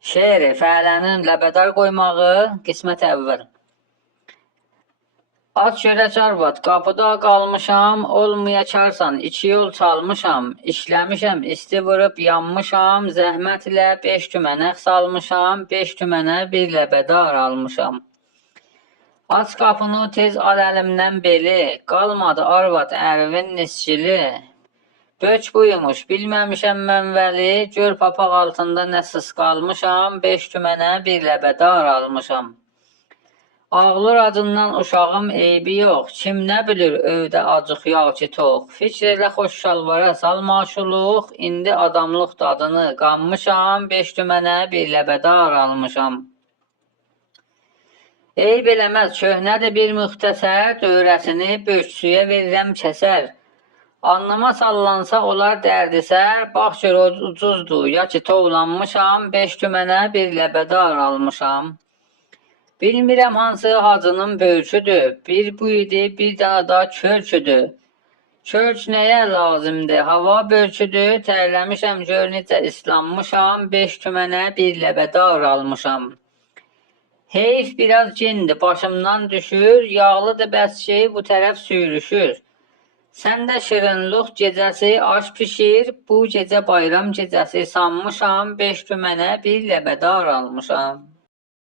Şeiri, fələnin ləbədar qoymağı, qismət əvvəl. At görək arvad, qapıda qalmışam, olmaya çarsan, 2 yol çalmışam, işləmişəm, isti vurub yanmışam, zəhmətlə 5 tümənə salmışam, 5 tümənə bir ləbədar almışam. Aç qapını tez al əlimdən beli, qalmadı arvad ərvin nisçili. Bök buymuş, bilməmişəm mən vəli, gör papaq altında nəsiz qalmışam, 5 tümənə bir ləbədar almışam. Ağlır acından uşağım eybi yox, kim nə bilir övdə acıq yağ ki tox. Fikr elə xoş şalvara salmaşuluq, indi adamlıq dadını qanmışam, 5 tümənə bir ləbədar almışam. Eyb eləməz, köhnədir bir müxtəsər, dövrəsini bökçüyə verirəm kəsər. Anlıma sallansa olar dərdisər, bax gör ucuzdur, ya ki tovlanmışam, 5 tümənə bir ləbədar almışam. Bilmirəm hansı hacının bölküdür, bir bu idi, bir dana da körküdür. Körk nəyə lazımdır, hava bölküdür, tərləmişəm gör necə islanmışam, 5 tümənə bir ləbədar almışam. Heyf biraz cindir, başımdan düşür, yağlıdır bəs ki bu tərəf sürüşür. Səndə şirinluq gecəsi aş pişir, bu gecə bayram gecəsi sanmışam, 5 tümənə bir ləbədar almışam.